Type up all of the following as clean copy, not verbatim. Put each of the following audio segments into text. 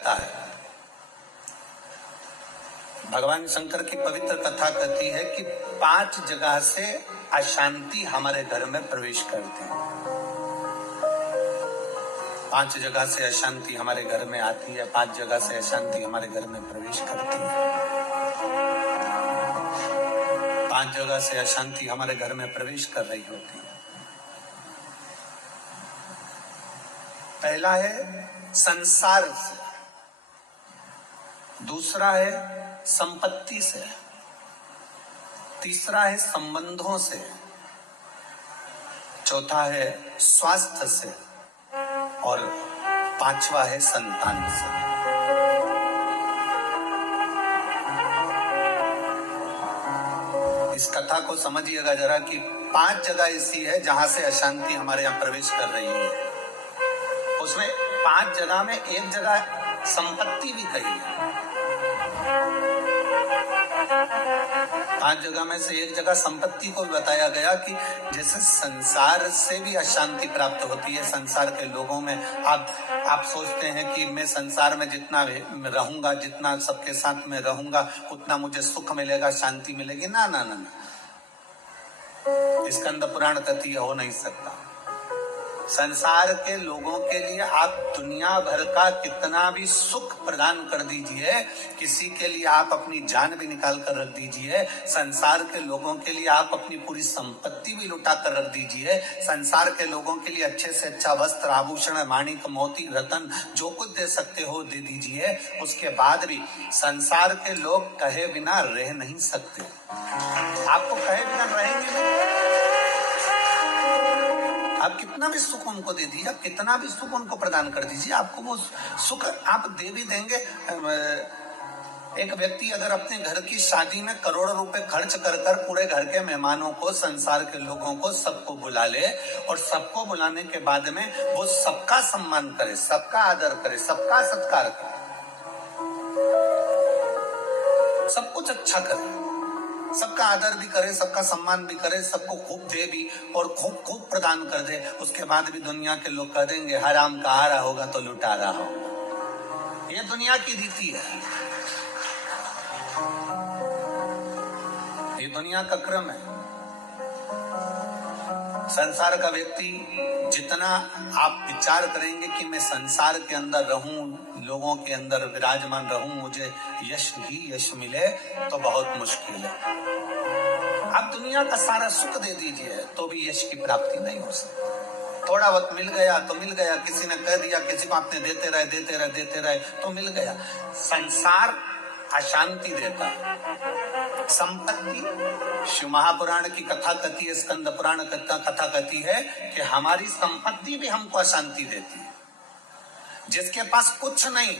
है। भगवान शंकर की पवित्र कथा कहती है कि 5 जगह से अशांति हमारे घर में प्रवेश करती है। 5 जगह से अशांति हमारे घर में आती है, 5 जगह से अशांति हमारे घर में प्रवेश करती है। 5 जगह से अशांति हमारे घर में प्रवेश कर रही होती है। पहला है संसार से, दूसरा है संपत्ति से, तीसरा है संबंधों से, चौथा है स्वास्थ्य से और 5वां है संतान से। इस कथा को समझिएगा जरा कि 5 जगह ऐसी है जहां से अशांति हमारे यहाँ प्रवेश कर रही है। उसमें 5 जगह में एक जगह संपत्ति भी कही है। 5 जगह में से एक जगह संपत्ति को भी बताया गया कि जैसे संसार से भी अशांति प्राप्त होती है। संसार के लोगों में आप सोचते हैं कि मैं संसार में जितना रहूंगा, जितना सबके साथ में रहूंगा, उतना मुझे सुख मिलेगा, शांति मिलेगी। ना ना ना, स्कंद पुराण कथी हो नहीं सकता। संसार के लोगों के लिए आप दुनिया भर का कितना भी सुख प्रदान कर दीजिए, किसी के लिए आप अपनी जान भी निकाल कर रख दीजिए, संसार के लोगों के लिए आप अपनी पूरी संपत्ति भी लुटा कर रख दीजिए, संसार के लोगों के लिए अच्छे से अच्छा वस्त्र, आभूषण, माणिक, मोती, रतन जो कुछ दे सकते हो दे दीजिए। उसके बाद भी संसार के लोग कहे बिना रह नहीं सकते। आपको कहे बिना रहेंगे नहीं। आप कितना भी सुख उनको दे दीजिए, आप कितना भी सुख उनको प्रदान कर दीजिए, आपको वो सुख आप दे भी देंगे। एक व्यक्ति अगर अपने घर की शादी में करोड़ों रुपए खर्च कर पूरे घर के मेहमानों को, संसार के लोगों को, सबको बुला ले और सबको बुलाने के बाद में वो सबका सम्मान करे, सबका आदर करे, सबका सत्कार करे, सब कुछ अच्छा करे, सबका आदर भी करे, सबका सम्मान भी करे, सबको खूब दे भी और खूब खूब प्रदान कर दे, उसके बाद भी दुनिया के लोग कह देंगे हराम का आ रहा होगा तो लुटा रहा होगा। ये दुनिया की रीति है, ये दुनिया का क्रम है। संसार का व्यक्ति जितना आप विचार करेंगे कि मैं संसार के अंदर रहूं, लोगों के अंदर विराजमान रहूं, मुझे यश ही यश मिले, तो बहुत मुश्किल है। आप दुनिया का सारा सुख दे दीजिए तो भी यश की प्राप्ति नहीं हो सकती। थोड़ा वक्त मिल गया तो मिल गया, किसी ने कह दिया, किसी को आपने देते रहे तो मिल गया। संसार अशांति देता है। संपत्ति, शिव महापुराण की कथा कहती है, स्कंद पुराण कथा कहती है कि हमारी संपत्ति भी हमको अशांति देती है। जिसके पास कुछ नहीं,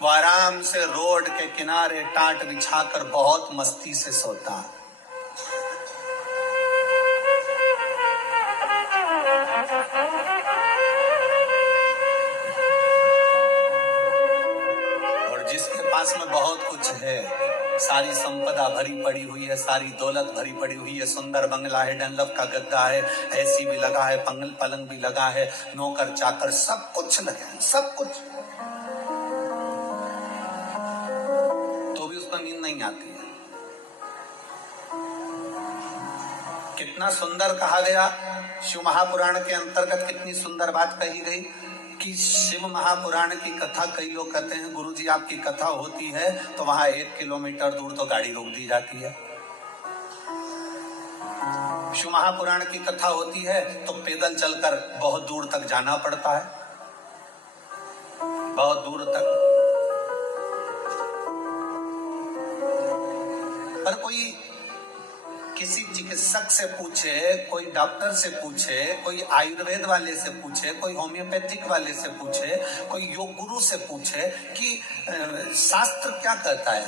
वो आराम से रोड के किनारे टाट बिछाकर बहुत मस्ती से सोता है। और जिसके पास में बहुत कुछ है, सारी संपदा भरी पड़ी हुई है, सारी दौलत भरी पड़ी हुई है, सुंदर बंगला है, डनलप का गद्दा है, एसी भी लगा है, पलंग भी लगा है, नौकर चाकर सब कुछ लगे हैं, सब कुछ, तो भी उसको नींद नहीं आती है। कितना सुंदर कहा गया शिव महापुराण के अंतर्गत, कितनी सुंदर बात कही गई कि शिव महापुराण की कथा, कई लोग कहते हैं गुरुजी आपकी कथा होती है तो वहां 1 किलोमीटर दूर तो गाड़ी रोक दी जाती है। शिव महापुराण की कथा होती है तो पैदल चलकर बहुत दूर तक जाना पड़ता है, बहुत दूर तक। पर कोई किसी चिकित्सक से पूछे, कोई डॉक्टर से पूछे, कोई आयुर्वेद वाले से पूछे, कोई होम्योपैथिक वाले से पूछे, कोई योग गुरु से पूछे कि शास्त्र क्या कहता है,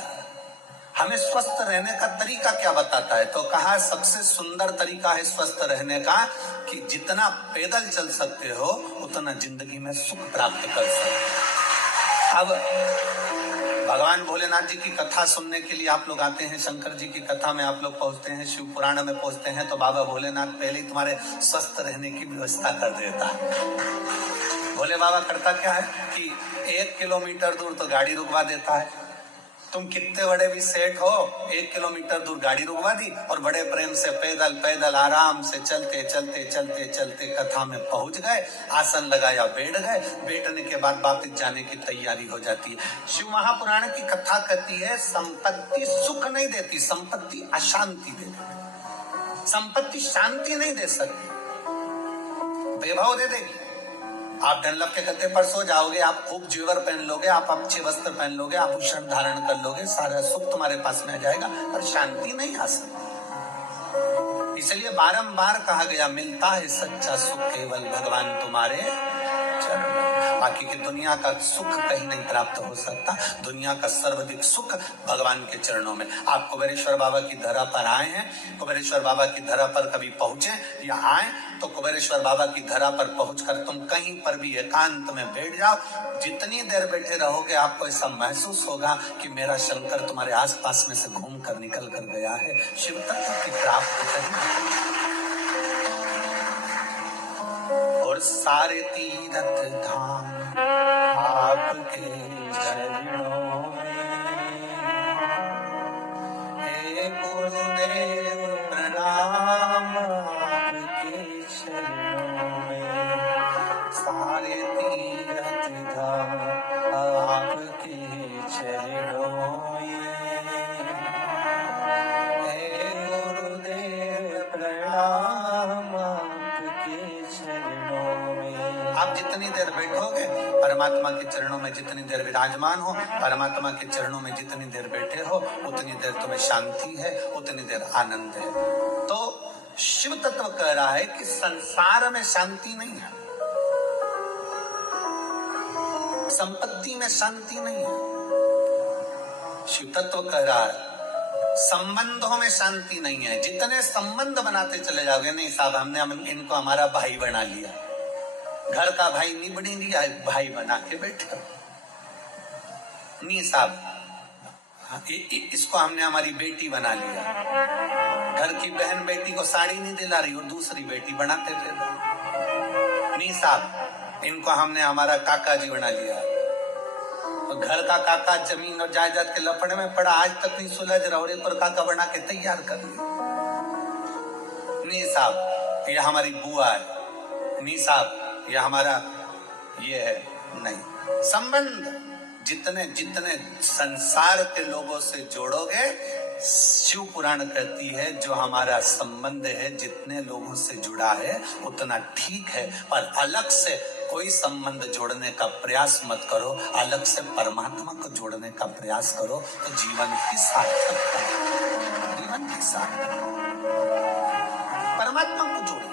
हमें स्वस्थ रहने का तरीका क्या बताता है, तो कहा सबसे सुंदर तरीका है स्वस्थ रहने का कि जितना पैदल चल सकते हो उतना जिंदगी में सुख प्राप्त कर सकते हो। अब भगवान भोलेनाथ जी की कथा सुनने के लिए आप लोग आते हैं, शंकर जी की कथा में आप लोग पहुंचते हैं, शिव पुराण में पहुंचते हैं, तो बाबा भोलेनाथ पहले ही तुम्हारे स्वस्थ रहने की व्यवस्था कर देता है। भोले बाबा करता क्या है कि 1 किलोमीटर दूर तो गाड़ी रुकवा देता है। तुम कितने बड़े भी सेठ हो, 1 किलोमीटर दूर गाड़ी रुकवा दी और बड़े प्रेम से पैदल पैदल आराम से चलते चलते चलते चलते कथा में पहुंच गए, आसन लगाया, बैठ गए, बैठने के बाद वापस जाने की तैयारी हो जाती है। शिव महापुराण की कथा कहती है संपत्ति सुख नहीं देती, संपत्ति अशांति दे देती। संपत्ति शांति नहीं दे सकती, वैभव दे देगी। आप डनलप के गद्दे पर सो जाओगे, आप खूब जेवर पहन लोगे, आप अच्छे वस्त्र पहन लोगे, आभूषण धारण कर लोगे, सारा सुख तुम्हारे पास में आ जाएगा, पर शांति नहीं आ सकती। इसलिए बारंबार कहा गया, मिलता है सच्चा सुख केवल भगवान तुम्हारे चरणों। बाकी की दुनिया का सुख कहीं नहीं प्राप्त हो सकता। दुनिया का सर्वाधिक सुख भगवान के चरणों में। आप कुबेरेश्वर बाबा की धरा पर आए हैं, कुबेरेश्वर बाबा की धरा पर कभी पहुंचे या आए तो कुबेरेश्वर बाबा की धरा पर पहुंचकर तुम कहीं पर भी एकांत में बैठ जाओ, जितनी देर बैठे रहोगे आपको ऐसा महसूस होगा कि मेरा शंकर तुम्हारे आसपास में से घूम कर निकल कर गया है। शिव तत्व की प्राप्ति करें और सारे तीर्थ धाम आपके चरणों में। हे गुरुदेव प्रणाम आपके चरणों में। सारे तीर्थ धाम आपके चरणों में। हे गुरुदेव प्रणाम आपके चरणों में। आप जितनी देर बैठोगे परमात्मा के चरणों में, जितनी देर विराजमान हो परमात्मा के चरणों में, जितनी देर बैठे हो उतनी देर तुम्हें शांति है, उतनी देर आनंद है। तो शिव तत्व कह रहा है कि संसार में शांति नहीं है, संपत्ति में शांति नहीं है। शिव तत्व कह रहा है संबंधों में शांति नहीं है। जितने संबंध बनाते चले जाओगे, नहीं साहब हमने इनको हमारा भाई बना लिया, घर का भाई नहीं बनी लिया, भाई बना के बैठे। नहीं साहब इसको हमने हमारी बेटी बना लिया, घर की बहन बेटी को साड़ी नहीं दिला रही और दूसरी बेटी बनाते थे। नहीं साहब इनको हमने हमारा काका जी बना लिया, और घर का काका जमीन और जायदाद के लफड़े में पड़ा, आज तक नहीं सुलझ रहा और एक पर काका बना के तैयार कर लिया। नहीं साहब ये हमारी बुआ है, नहीं साहब ये हमारा ये है। नहीं, संबंध जितने जितने संसार के लोगों से जोड़ोगे, शिव पुराण कहती है जो हमारा संबंध है जितने लोगों से जुड़ा है उतना ठीक है, पर अलग से कोई संबंध जोड़ने का प्रयास मत करो। अलग से परमात्मा को जोड़ने का प्रयास करो तो जीवन की सार्थकता, जीवन की सार्थकता। परमात्मा को जोड़ो,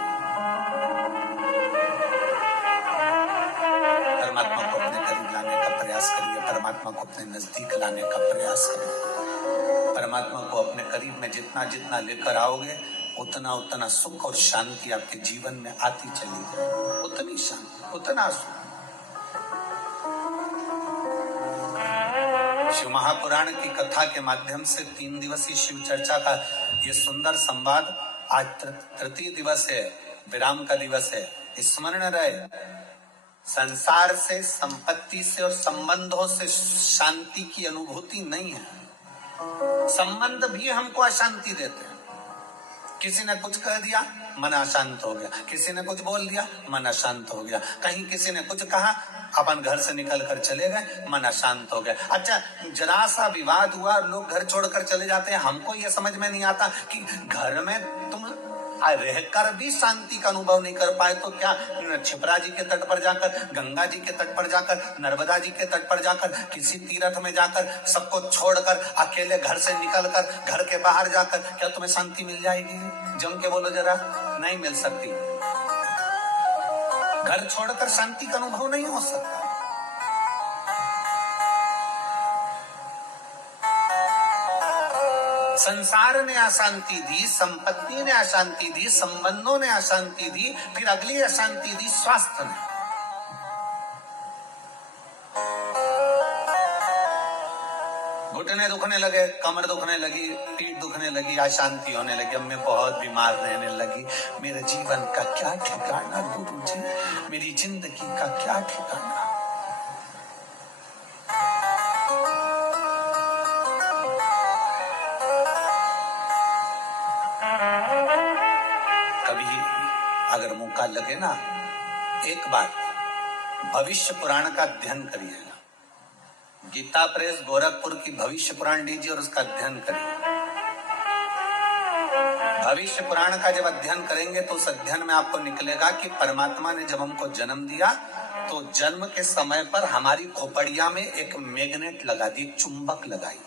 परमात्मा को अपने करीब लाने का प्रयास करिए, परमात्मा को अपने नजदीक लाने का प्रयास करिए। परमात्मा को अपने करीब में जितना जितना लेकर आओगे उतना उतना सुख और शांति आपके जीवन में आती चली जाए, उतनी शांति, उतना सुख। शिव महापुराण की कथा के माध्यम से 3 दिवसीय शिव चर्चा का ये सुंदर संवाद, आज तृतीय दिवस है, विराम का दिवस है। स्मरण रहे, संसार से, संपत्ति से और संबंधों से शांति की अनुभूति नहीं है। संबंध भी हमको अशांति देते हैं। किसी ने कुछ कह दिया, मन अशांत हो गया, किसी ने कुछ बोल दिया, मन अशांत हो गया, कहीं किसी ने कुछ कहा, अपन घर से निकल कर चले गए, मन अशांत हो गया। अच्छा जरा सा विवाद हुआ और लोग घर छोड़कर चले जाते हैं। हमको ये समझ में नहीं आता कि घर में तुम रहकर भी शांति का अनुभव नहीं कर पाए तो क्या क्षिप्रा जी के तट पर जाकर, गंगा जी के तट पर जाकर, नर्मदा जी के तट पर जाकर, किसी तीर्थ में जाकर, सबको छोड़कर अकेले घर से निकलकर, घर के बाहर जाकर क्या तुम्हें शांति मिल जाएगी? जम के बोलो जरा, नहीं मिल सकती। घर छोड़कर शांति का अनुभव नहीं हो सकता। संसार ने अशांति दी, संपत्ति ने अशांति दी, संबंधों ने अशांति दी, फिर अगली अशांति दी स्वास्थ्य ने। घुटने दुखने लगे, कमर दुखने लगी, पीठ दुखने लगी, अशांति होने लगी, अब मैं बहुत बीमार रहने लगी, मेरे जीवन का क्या ठिकाना गुरुजी, मेरी जिंदगी का क्या ठिकाना। कभी अगर मौका लगे ना, एक बार भविष्य पुराण का अध्ययन करिएगा। गीता प्रेस गोरखपुर की भविष्य पुराण लीजिए और उसका अध्ययन करिए। भविष्य पुराण का जब अध्ययन करेंगे तो उस अध्ययन में आपको निकलेगा कि परमात्मा ने जब हमको जन्म दिया तो जन्म के समय पर हमारी खोपड़िया में एक मैग्नेट लगा दी, एक चुंबक लगाई।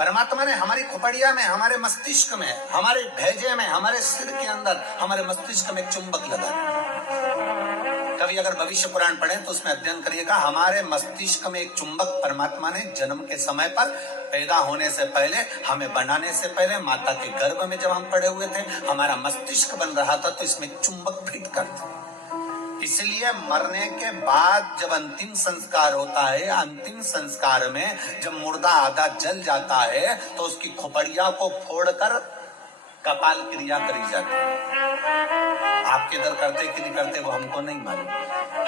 परमात्मा ने हमारी खोपड़िया में, हमारे मस्तिष्क में, हमारे भेजे में, हमारे सिर के अंदर, हमारे मस्तिष्क में एक चुंबक लगा दी। कभी अगर भविष्य पुराण पढ़ें तो उसमें अध्ययन करिएगा, हमारे मस्तिष्क में एक चुंबक परमात्मा ने जन्म के समय पर, पैदा होने से पहले, हमें बनाने से पहले, माता के गर्भ में जब हम पड़े हुए थे, हमारा मस्तिष्क बन रहा था तो इसमें चुंबक फिट कर दिया। इसलिए मरने के बाद जब अंतिम संस्कार होता है, अंतिम संस्कार में जब मुर्दा आधा जल जाता है तो उसकी खोपड़िया को फोड़कर कपाल क्रिया करी जाती है। आपके दर करते कि नहीं करते वो हमको नहीं मालूम।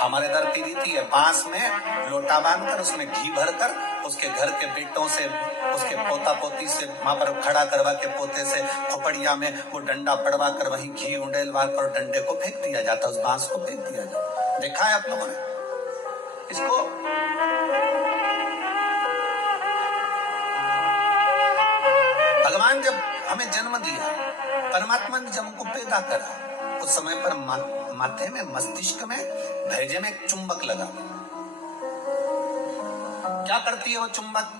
हमारे दर की रीति है, बांस में लोटा बांधकर उसमें घी भरकर उसके घर के बेटों से, उसके पोता पोती से वहां पर खड़ा करवा के पोते से खोपड़िया में वो डंडा पड़वा कर वहीं घी उंडेलवा कर डंडे को फेंक दिया जाता, उस बांस को फेंक दिया जाता। देखा है आप लोगों ने इसको? भगवान जब हमें जन्म दिया, परमात्मा ने जब हमको पैदा करा, उस समय पर माथे में, मस्तिष्क में, भेजे में एक चुंबक लगा। क्या करती है वो चुंबक?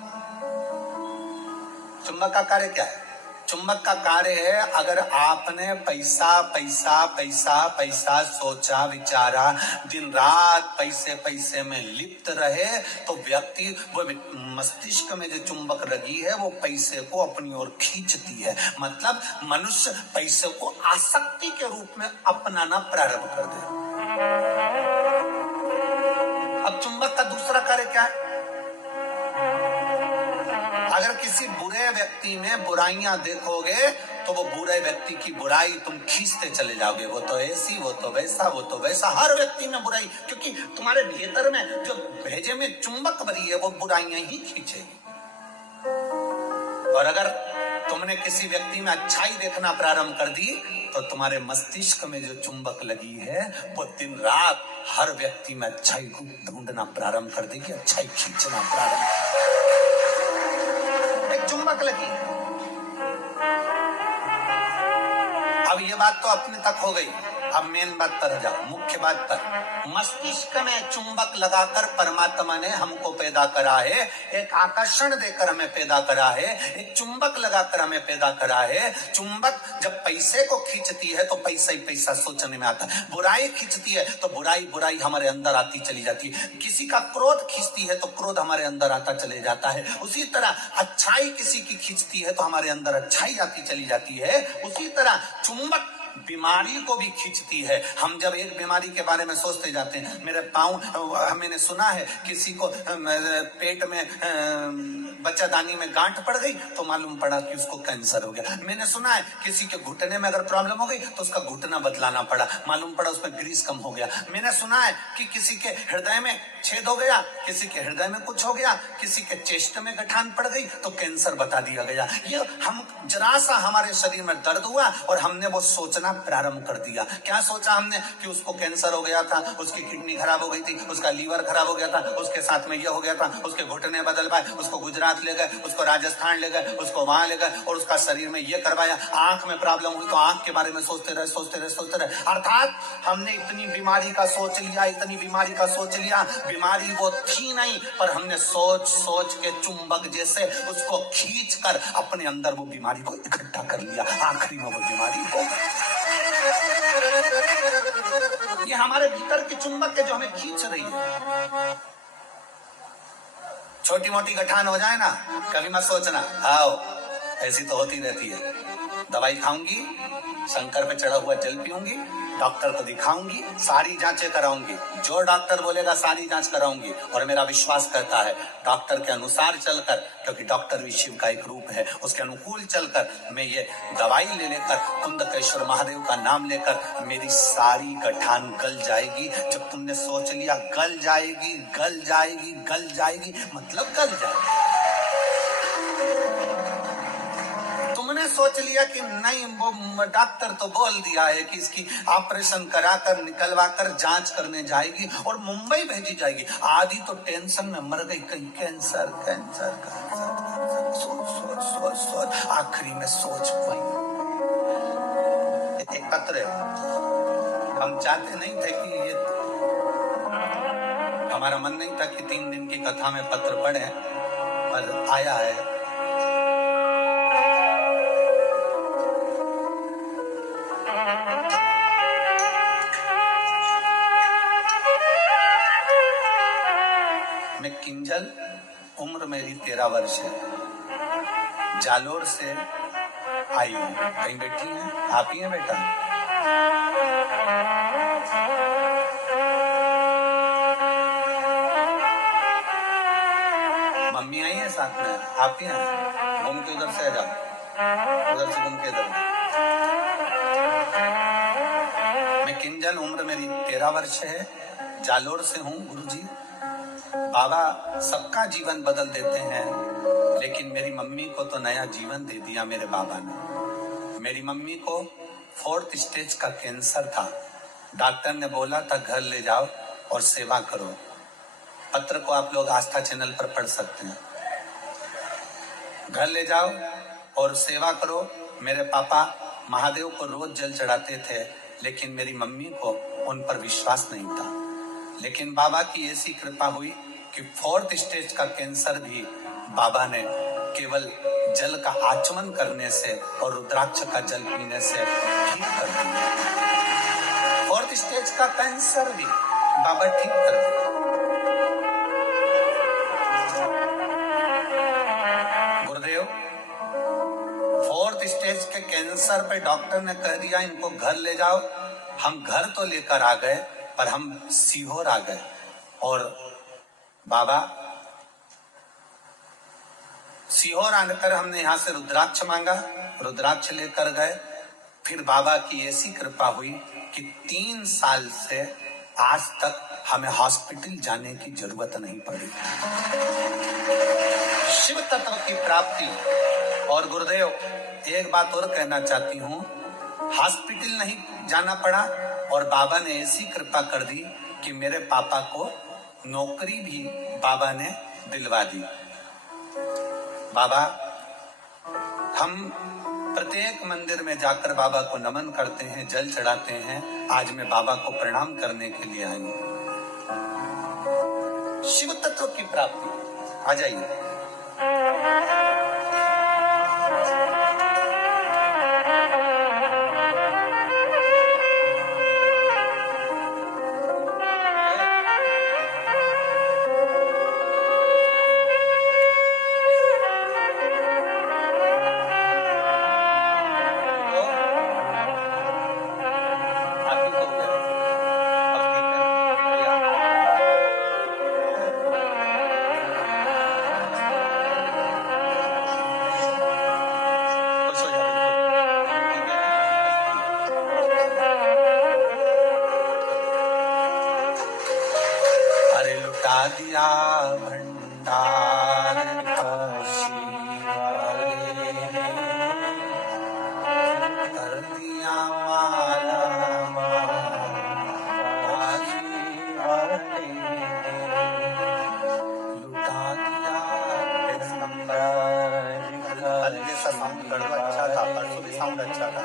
चुंबक का कार्य क्या है? चुंबक का कार्य है, अगर आपने पैसा पैसा पैसा पैसा सोचा विचारा, दिन रात पैसे पैसे में लिप्त रहे, तो व्यक्ति वो मस्तिष्क में जो चुंबक लगी है वो पैसे को अपनी ओर खींचती है। मतलब मनुष्य पैसे को आसक्ति के रूप में अपनाना प्रारंभ कर दे। अब चुंबक का दूसरा कार्य क्या है? अगर किसी बुरे व्यक्ति में बुराइयां देखोगे तो वो बुरे व्यक्ति की बुराई तुम खींचते चले जाओगे। वो तो ऐसी, वो तो वैसा, वो तो वैसा, हर व्यक्ति में बुराई, क्योंकि तुम्हारे भीतर में जो भेजे में चुंबक भरी है वो बुराइयां ही खींचेगी। और अगर तुमने किसी व्यक्ति में अच्छाई देखना प्रारंभ कर दी तो तुम्हारे मस्तिष्क में जो चुंबक लगी है वो दिन रात हर व्यक्ति में अच्छाई को ढूंढना प्रारंभ कर देगी, अच्छाई खींचना प्रारंभ। एक चुंबक लगी। अब ये बात तो अपने तक हो गई, अब मेन बात पर जाओ, मुख्य बात पर। मस्तिष्क में चुंबक लगाकर परमात्मा ने हमको पैदा करा है, एक आकर्षण देकर हमें पैदा करा है, एक चुंबक लगाकर हमें पैदा करा है। चुंबक जब पैसे को खींचती है तो पैसा ही पैसा सोचने में आता है, बुराई खींचती है तो बुराई बुराई हमारे अंदर आती चली जाती है, किसी का क्रोध खींचती है तो क्रोध हमारे अंदर आता चले जाता है। उसी तरह अच्छाई किसी की खींचती है तो हमारे अंदर अच्छाई आती चली जाती है। उसी तरह चुंबक बीमारी को भी खींचती है। हम जब एक बीमारी के बारे में सोचते जाते हैं, मेरे पाँव, मैंने सुना है किसी को पेट में बच्चादानी में गांठ पड़ गई तो मालूम पड़ा कि उसको कैंसर हो गया। मैंने सुना है किसी के घुटने में अगर प्रॉब्लम हो गई तो उसका घुटना बदलाना पड़ा, मालूम पड़ा उसमें ग्रीस कम हो गया। मैंने सुना है कि किसी के हृदय में छेद हो गया, किसी के हृदय में कुछ हो गया, किसी के चेस्ट में गठान पड़ गई तो कैंसर बता दिया गया। ये हम जरा सा हमारे शरीर में दर्द हुआ और हमने वो सोचना प्रारंभ कर दिया। क्या सोचा हमने? कि उसको कैंसर हो गया था, उसकी किडनी खराब हो गई थी, उसका लीवर खराब हो गया था, उसके साथ में ये हो गया था, उसके घुटने बदल पाए, उसको गुजरात ले गए, उसको राजस्थान ले गए, उसको वहां ले गए और उसका शरीर में ये करवाया। आंख में प्रॉब्लम हुई तो आंख के बारे में सोचते रहे, सोचते रहे, सोचते रहे। अर्थात हमने इतनी बीमारी का सोच लिया, इतनी बीमारी का सोच लिया, बीमारी वो थी नहीं, पर हमने सोच सोच के चुंबक जैसे उसको खींच कर अपने अंदर वो बीमारी को इकट्ठा कर लिया। आखिरी में वो बीमारी हो गई। ये हमारे भीतर की चुंबक है जो हमें खींच रही है। छोटी मोटी गठान हो जाए ना, कभी मत सोचना, आओ ऐसी तो होती रहती है। दवाई खाऊंगी, शंकर पे चढ़ा हुआ जल पीऊंगी, डॉक्टर को दिखाऊंगी, सारी जांचें कराऊंगी, जो डॉक्टर बोलेगा सारी जांच कराऊंगी। और मेरा विश्वास कहता है डॉक्टर के अनुसार चलकर, क्योंकि डॉक्टर भी शिव का एक रूप है, उसके अनुकूल चलकर मैं ये दवाई ले लेकर कुंदकेश्वर महादेव का नाम लेकर मेरी सारी गठान गल जाएगी। जब तुमने सोच लिया गल जाएगी, गल जाएगी, गल जाएगी, मतलब गल जाएगी। तुमने सोच लिया कि नहीं, वो डॉक्टर तो बोल दिया है कि इसकी ऑपरेशन कराकर निकलवा कर जांच करने जाएगी और मुंबई भेजी जाएगी। आधी तो टेंशन में मर गई, कहीं कैंसर कैंसर कैंसर, सोच सोच सोच सोच, आखिरी में सोच पाई। एक पत्र है, हम चाहते नहीं थे कि ये, हमारा मन नहीं था कि 3 दिन की कथा में पत्र पढ़े, पर आया है। मैं किंजल, उम्र मेरी 13 वर्ष है, जालोर से आई हूँ। कहीं बैठी हैं? आप ही हैं बेटा? मम्मी आई है साथ में? आप ही हैं? घूम के उधर से आ जाओ, उधर से घूम के इधर। मैं किंजल, उम्र मेरी 13 वर्ष है, जालोर से हूँ। गुरुजी, बाबा सबका जीवन बदल देते हैं, लेकिन मेरी मम्मी को तो नया जीवन दे दिया मेरे बाबा ने। मेरी मम्मी को 4th स्टेज का कैंसर था। डॉक्टर ने बोला था घर ले जाओ और सेवा करो। पत्र को आप लोग आस्था चैनल पर पढ़ सकते हैं। घर ले जाओ और सेवा करो। मेरे पापा महादेव को रोज जल चढ़ाते थे, लेकिन मेरी मम्मी को उन पर विश्वास नहीं था। लेकिन बाबा की ऐसी कृपा हुई कि 4th स्टेज का कैंसर भी बाबा ने केवल जल का आचमन करने से और रुद्राक्ष का जल पीने से ठीक कर दिया। 4th स्टेज का कैंसर भी बाबा ठीक कर दिया। गुरुदेव, 4th स्टेज के कैंसर पे डॉक्टर ने कह दिया इनको घर ले जाओ। हम घर तो लेकर आ गए, पर हम सीहोर आ गए और बाबा सीहोर आकर हमने यहाँ से रुद्राक्ष मांगा, रुद्राक्ष लेकर गए। फिर बाबा की ऐसी कृपा हुई कि 3 साल से आज तक हमें हॉस्पिटल जाने की जरूरत नहीं पड़ी। शिव तत्व की प्राप्ति। और गुरुदेव, एक बात और कहना चाहती हूँ, हॉस्पिटल नहीं जाना पड़ा और बाबा ने ऐसी कृपा कर दी कि मेरे पापा को नौकरी भी बाबा ने दिलवा दी। बाबा, हम प्रत्येक मंदिर में जाकर बाबा को नमन करते हैं, जल चढ़ाते हैं। आज मैं बाबा को प्रणाम करने के लिए आई हूँ। शिव तत्व की प्राप्ति। आ जाइए। दिया भंडार काशी वाले ने, कर दिया माला काशी वाले ने, लुटा दिया साउंड गड़बड़ अच्छा था, परसों भी साउंड अच्छा था।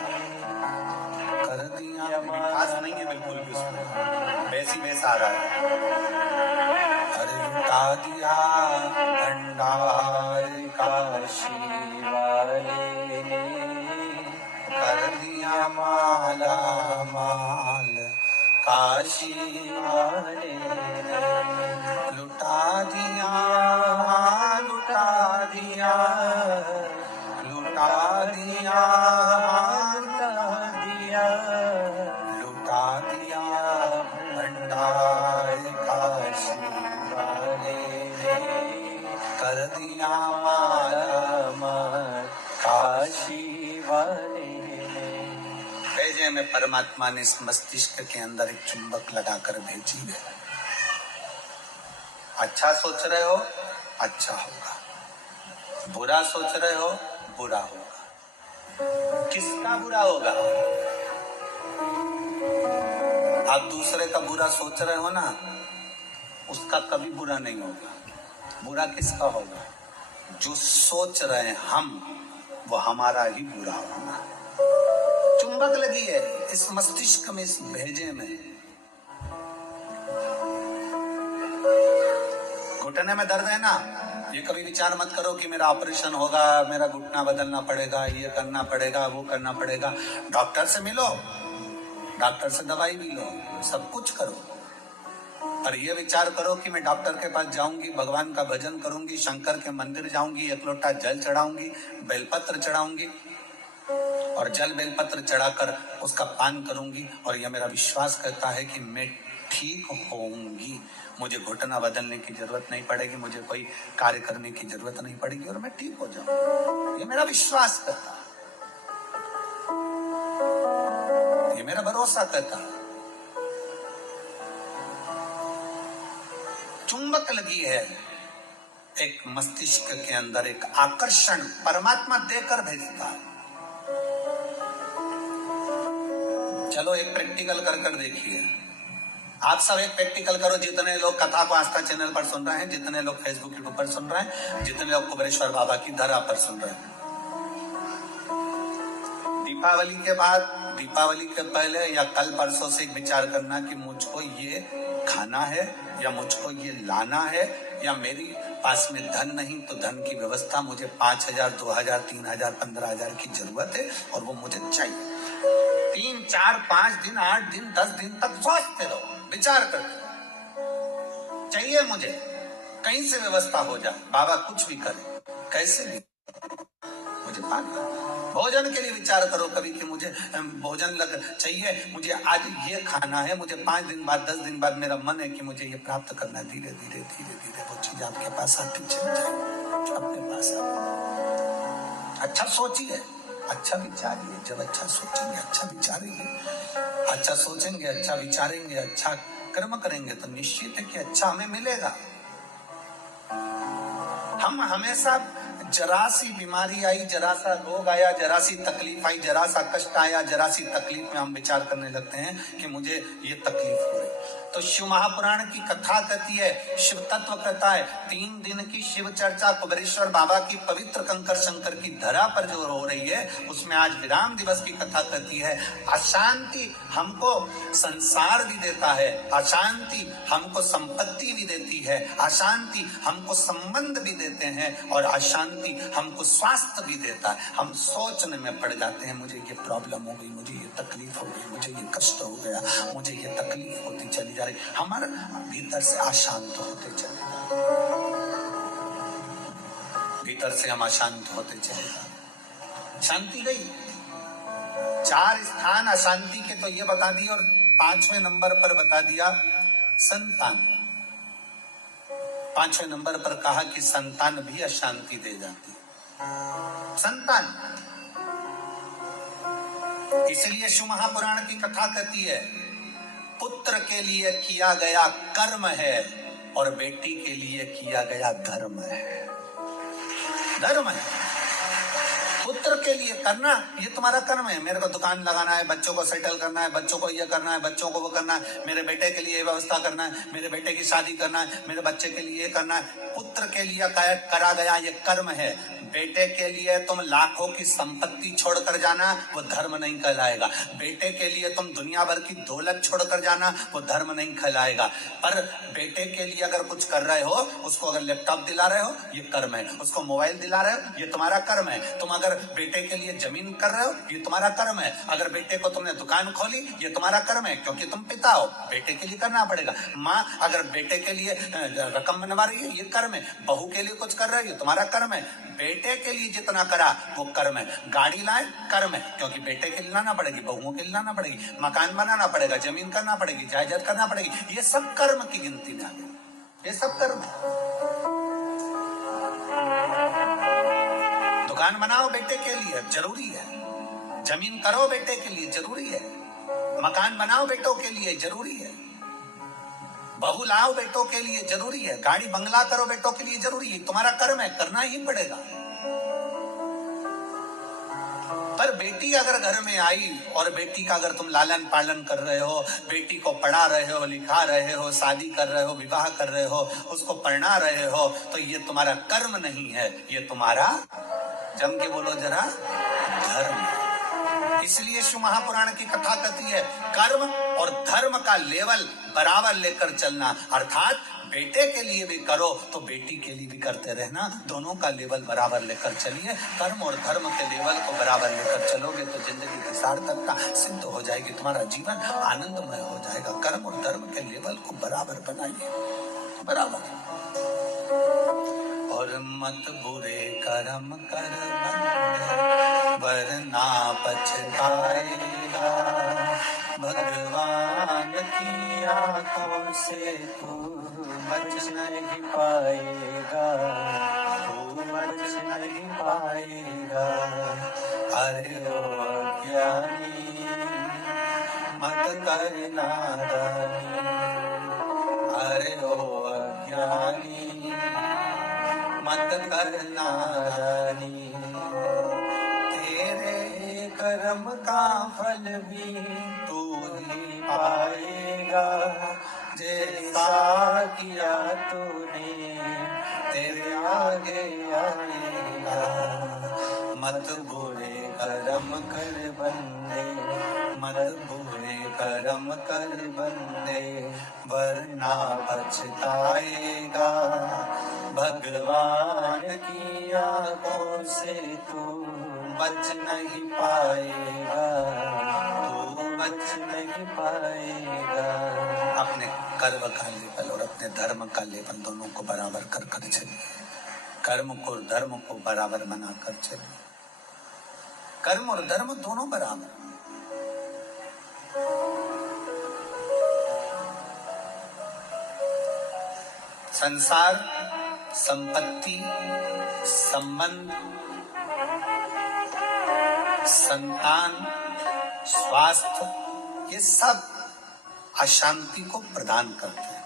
कर दिया, खास नहीं है बिल्कुल भी, उसमें वैसी वैस आ रहा है। लुटा दिया भंडार काशी वाले ने, कर दिया माला माल काशी वाले ने, लुटा दिया लुटा दिया लुटा दिया लुटा दिया लुटा दिया मारा काशी वाले ने। भेजे में परमात्मा ने इस मस्तिष्क के अंदर एक चुंबक लगाकर भेजी है। अच्छा सोच रहे हो अच्छा होगा, बुरा सोच रहे हो बुरा होगा। किसका बुरा होगा? आप दूसरे का बुरा सोच रहे हो ना, उसका कभी बुरा नहीं होगा। बुरा किसका होगा? जो सोच रहे हैं हम, वो हमारा ही बुरा होगा। चुंबक लगी है इस मस्तिष्क में, इस भेजे में। घुटने में दर्द है ना, ये कभी विचार मत करो कि मेरा ऑपरेशन होगा, मेरा घुटना बदलना पड़ेगा, ये करना पड़ेगा, वो करना पड़ेगा। डॉक्टर से मिलो, डॉक्टर से दवाई भी लो, सब कुछ करो। और ये विचार करो कि मैं डॉक्टर के पास जाऊंगी, भगवान का भजन करूंगी, शंकर के मंदिर जाऊंगी, एक लोटा जल चढ़ाऊंगी, बेलपत्र चढ़ाऊंगी और जल बेलपत्र चढ़ाकर उसका पान करूंगी, और यह मेरा विश्वास करता है कि मैं ठीक होऊंगी, मुझे घुटना बदलने की जरूरत नहीं पड़ेगी, मुझे कोई कार्य करने की जरूरत नहीं पड़ेगी और मैं ठीक हो जाऊंगा। ये मेरा विश्वास करता है, ये मेरा भरोसा करता है। चुंबक लगी है एक मस्तिष्क के अंदर, एक आकर्षण परमात्मा देकर भेजता है। चलो एक प्रैक्टिकल कर देखिए। आप सब एक प्रैक्टिकल करो, जितने लोग कथा को आस्था चैनल पर सुन रहे हैं, जितने लोग फेसबुक यूट्यूब पर सुन रहे हैं, जितने लोग कुबेरेश्वर बाबा की धरा पर सुन रहे हैं। दीपावली के बाद, दीपावली के पहले या कल परसों से एक विचार करना कि मुझको ये खाना है या मुझको ये लाना है, या मेरी पास में धन नहीं तो धन की व्यवस्था, मुझे 5,000 2,000 3,000 15,000 की जरूरत है और वो मुझे चाहिए। 3 4 5 दिन 8 दिन 10 दिन तक सोचते रहो, विचार करते रहो, चाहिए मुझे, कहीं से व्यवस्था हो जाए, बाबा कुछ भी करे, कैसे भी, मुझे पानी। भोजन के लिए विचार करो कभी कि मुझे भोजन लग चाहिए, मुझे आज ये खाना है, मुझे 5 दिन बाद 10 दिन बाद मेरा मन है कि मुझे ये प्राप्त करना है। धीरे धीरे धीरे धीरे वो चीज आपके पास आती चली जाए, अपने पास आती। अच्छा सोचिए, अच्छा विचारिए। जब अच्छा सोचेंगे, अच्छा विचारेंगे, अच्छा सोचेंगे, अच्छा विचारेंगे, अच्छा कर्म करेंगे तो निश्चित है कि अच्छा हमें मिलेगा। हम हमेशा जरा सी बीमारी आई, जरा सा रोग आया, जरा सी तकलीफ आई, जरा सा कष्ट आया, जरा सी तकलीफ में हम विचार करने लगते हैं कि मुझे ये तकलीफ हो रही। तो शिव महापुराण की कथा कहती है, शिव तत्व कहता है, 3 दिन की शिव चर्चा कुबेरेश्वर बाबा की पवित्र कंकर शंकर की धरा पर जो हो रही है, उसमें आज विराम दिवस की कथा कहती है। अशांति हमको संसार भी देता है, अशांति हमको संपत्ति भी देती है, अशांति हमको संबंध भी देते हैं, और अशांति हमको स्वास्थ्य भी देता है। हम सोचने में पड़ जाते हैं, मुझे ये प्रॉब्लम हो गई, मुझे ये तकलीफ हो गई, मुझे ये कष्ट हो गया, मुझे ये तकलीफ होती चली जा रही, हमारे भीतर से अशांत होते चले, भीतर से हम अशांत होते चले जाते। शांति गई। 4 स्थान अशांति के तो ये बता दिए, और 5वें नंबर पर बता दिया संतान। 5वें नंबर पर कहा कि संतान भी अशांति दे जाती है। संतान, इसलिए शिव महापुराण की कथा कहती है, पुत्र के लिए किया गया कर्म है और बेटी के लिए किया गया धर्म है। धर्म है, पुत्र के लिए करना ये तुम्हारा कर्म है। मेरे को दुकान लगाना है, बच्चों को सेटल करना है, बच्चों को ये करना है, बच्चों को वो करना है, मेरे बेटे के लिए ये व्यवस्था करना है, मेरे बेटे की शादी करना है, मेरे बच्चे के लिए ये करना है। पुत्र के लिए करा गया ये कर्म है। बेटे के लिए तुम लाखों की संपत्ति छोड़कर जाना, वो धर्म नहीं कहलाएगा। बेटे के लिए तुम दुनिया भर की दौलत छोड़कर जाना, वो धर्म नहीं कहलाएगा। पर बेटे के लिए अगर कुछ कर रहे हो, उसको अगर लैपटॉप दिला रहे हो, ये कर्म है। उसको मोबाइल दिला रहे हो, ये तुम्हारा कर्म है। तुम अगर बेटे के लिए जमीन कर रहे हो, ये तुम्हारा कर्म है। अगर बेटे को तुमने दुकान खोली, ये तुम्हारा कर्म है, क्योंकि तुम पिता हो, बेटे के लिए करना पड़ेगा। माँ अगर बेटे के लिए रकम बनवा रही है, ये कर्म है। बहू के लिए कुछ कर रहे हो, ये तुम्हारा कर्म है। बेटे के लिए जितना करा वो कर्म है। गाड़ी लाए, कर्म है, क्योंकि बेटे के लिए लाना पड़ेगी, बहुओं के लिए लाना पड़ेगी, मकान बनाना पड़ेगा, जमीन करना पड़ेगी, जायदाद करना पड़ेगी। ये सब कर्म की गिनती में आ गया, ये सब कर्म है। दुकान बनाओ बेटे के लिए, जरूरी है। जमीन करो बेटे के लिए, जरूरी है। मकान बनाओ बेटों के लिए, जरूरी है। बहू लाओ बेटों के लिए, जरूरी है। गाड़ी बंगला करो बेटों के लिए, जरूरी है। तुम्हारा कर्म है, करना ही पड़ेगा। पर बेटी अगर घर में आई और बेटी का अगर तुम लालन पालन कर रहे हो, बेटी को पढ़ा रहे हो, लिखा रहे हो, शादी कर रहे हो, विवाह कर रहे हो, उसको पढ़ा रहे हो, तो ये तुम्हारा कर्म नहीं है, ये तुम्हारा, जम के बोलो जरा, धर्म है। इसलिए शिव महापुराण की कथा कहती है कर्म और धर्म का लेवल बराबर लेकर चलना, अर्थात बेटे के लिए भी करो तो बेटी के लिए भी करते रहना, दोनों का लेवल बराबर लेकर चलिए। कर्म और धर्म के लेवल को बराबर लेकर चलोगे तो जिंदगी की सार्थकता सिद्ध हो जाएगी, तुम्हारा जीवन आनंदमय हो जाएगा। कर्म और धर्म के लेवल को बराबर बनाइए, बराबर। और मत बुरे कर्म कर बंदे, वरना पछताएगा। भगवान की आंखों से तू बच नहीं पाएगा, तू बच नहीं पाएगा। अरे ओ अज्ञानी मत कर नादानी, अरे ओ अज्ञानी मत कर नादानी। तेरे कर्म का फल भी तू ही पाएगा, जैसा किया तूने तेरे आगे आएगा। मत बुरे कर्म कर बंदे, मत बुरे कर्म कर बंदे, वरना पछताएगा। भगवान की आंखों से तू बच नहीं पाएगा, तू बच नहीं पाएगा। अपने कर्म का लेवल और अपने धर्म का लेवल दोनों को बराबर कर कर चलिए। कर्म को और धर्म को बराबर बनाकर चलिए। कर्म और धर्म दोनों बराबर। संसार, संपत्ति, संबंध, संतान, स्वास्थ्य, ये सब अशांति को प्रदान करते हैं,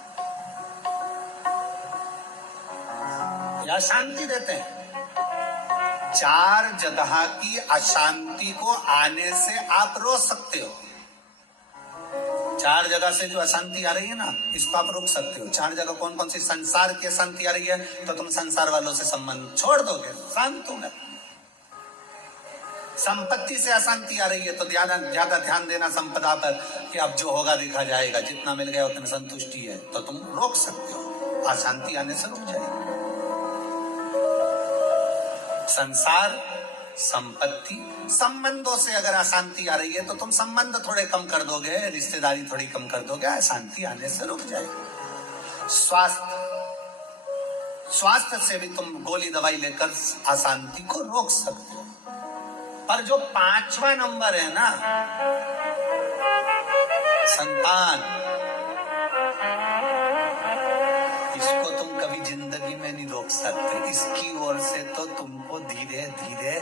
या शांति देते हैं। 4 जगह की अशांति को आने से आप रोक सकते हो। 4 जगह से जो अशांति आ रही है ना, इसको आप रोक सकते हो। 4 जगह कौन कौन सी? संसार की अशांति आ रही है तो तुम संसार वालों से संबंध छोड़ दोगे, शांत होगा। संपत्ति से अशांति आ रही है तो ज्यादा ध्यान देना संपदा पर, कि अब जो होगा देखा जाएगा, जितना मिल गया उतने संतुष्टि है, तो तुम रोक सकते हो, अशांति आने से रुक जाएगी। संसार, संपत्ति, संबंधों से अगर अशांति आ रही है तो तुम संबंध थोड़े कम कर दोगे, रिश्तेदारी थोड़ी कम कर दोगे, अशांति आने से रुक जाएगी। स्वास्थ्य से भी तुम गोली दवाई लेकर अशांति को रोक सकते हो। पर जो 5वां नंबर है ना, संतान, इसको तुम कभी जिंदगी में नहीं रोक सकते। इसकी ओर से तो तुमको धीरे धीरे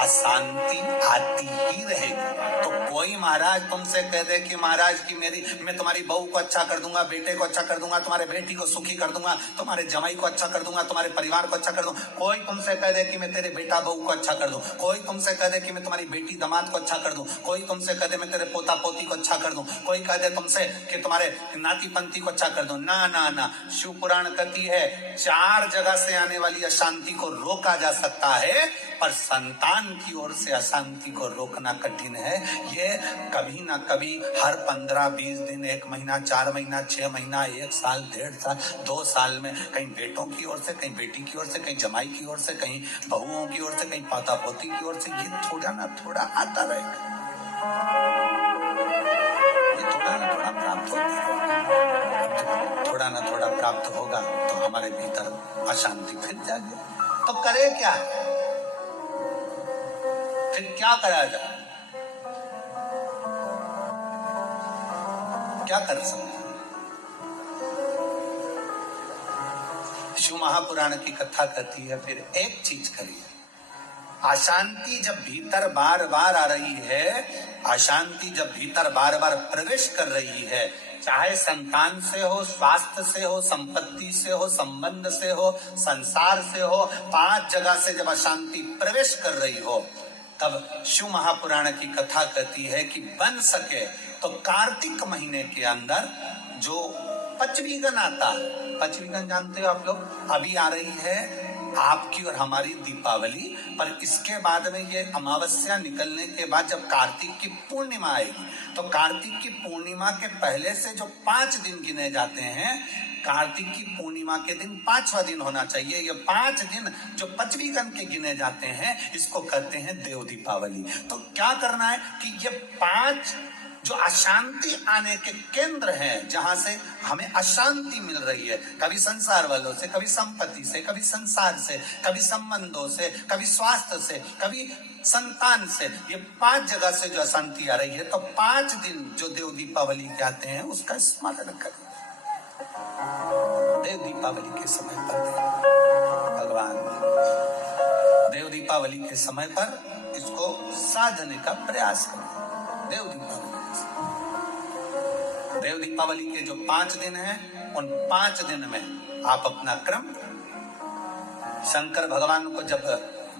अशांति आती ही रहेगी। तो कोई महाराज तुमसे कह दे कि महाराज की मैं तुम्हारी बहू को अच्छा कर दूंगा, बेटे को अच्छा कर दूंगा, तुम्हारे बेटी को सुखी कर दूंगा, तुम्हारे जमाई को अच्छा कर दूंगा, तुम्हारे परिवार को अच्छा कर दूंगा। कोई तुमसे कह दे कि मैं तेरे बेटा बहू को अच्छा कर दूं, कोई तुमसे कह दे कि मैं तुम्हारी बेटी दामाद को अच्छा कर दूं, कोई तुमसे कह दे मैं तेरे पोता पोती को अच्छा कर दूं, कोई कह दे तुमसे कि तुम्हारे नाती पंती को अच्छा कर दूं। ना ना ना, शिव पुराण कहती है 4 जगह से आने वाली अशांति को रोका जा सकता है, पर संतान की ओर से अशांति को रोकना कठिन है। ये कभी ना कभी हर 15-20 दिन, 1 महीना, 4 महीना, 6 महीना, 1 साल, 1.5 साल, 2 साल में कहीं बेटों की ओर से, कहीं बेटी की ओर से, कहीं जमाई की ओर से, कहीं बहुओं की ओर से, कहीं पोता पोती की ओर से, ये थोड़ा ना थोड़ा आता रहेगा, ये थोड़ा ना थोड़ा प्राप्त होता रहेगा। थोड़ा ना थोड़ा प्राप्त होगा तो हमारे भीतर अशांति फिर जागे। तो करे क्या? फिर क्या करा जाए? क्या कर सकते हैं? शिव महापुराण की कथा कहती है फिर एक चीज करिए, अशांति जब भीतर बार बार आ रही है, अशांति जब भीतर बार बार प्रवेश कर रही है, चाहे संतान से हो, स्वास्थ्य से हो, संपत्ति से हो, संबंध से हो, संसार से हो, 5 जगह से जब अशांति प्रवेश कर रही हो, तब शिव महापुराण की कथा कहती है कि बन सके तो कार्तिक महीने के अंदर जो पचवीगन आता है, पचवीगन जानते हो आप लोग, अभी आ रही है आपकी और हमारी दीपावली, पर इसके बाद में ये अमावस्या निकलने के बाद जब कार्तिक की पूर्णिमा आएगी, तो कार्तिक की पूर्णिमा के पहले से जो 5 दिन गिने जाते हैं, कार्तिक की पूर्णिमा के दिन 5वां दिन होना चाहिए। ये 5 दिन जो पचवीगन के गिने जाते हैं, इसको कहते हैं देव दीपावली। तो क्या करना है कि ये 5 जो अशांति आने के केंद्र हैं, जहां से हमें अशांति मिल रही है, कभी संसार वालों से, कभी संपत्ति से, कभी संसार से, कभी संबंधों से, कभी स्वास्थ्य से, कभी संतान से, ये 5 जगह से जो अशांति आ रही है, तो 5 दिन जो देव दीपावली कहते हैं उसका स्मरण करें। देव दीपावली के समय पर भगवान देव दीपावली के समय पर इसको साधने का प्रयास करें। देव दीपावली के जो 5 दिन हैं, उन 5 दिन में आप अपना क्रम, शंकर भगवान को जब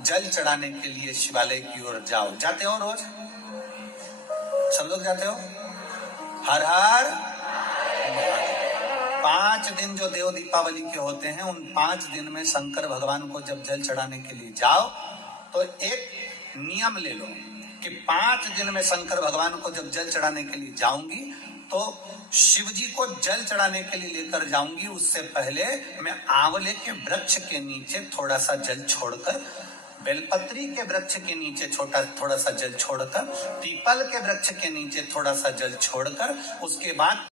जल चढ़ाने के लिए शिवालय की ओर जाओ, जाते हो रोज, सब लोग जाते हो, हर हर 5 दिन जो देव दीपावली के होते हैं, उन 5 दिन में शंकर भगवान को जब जल चढ़ाने के लिए जाओ, तो एक नियम ले लो कि 5 दिन में शंकर भगवान को जब जल चढ़ाने के लिए जाऊंगी, तो शिव जी को जल चढ़ाने के लिए लेकर जाऊंगी, उससे पहले मैं आंवले के वृक्ष के नीचे थोड़ा सा जल छोड़कर, बेलपत्री के वृक्ष के नीचे थोड़ा सा जल छोड़कर, पीपल के वृक्ष के नीचे थोड़ा सा जल छोड़कर, उसके बाद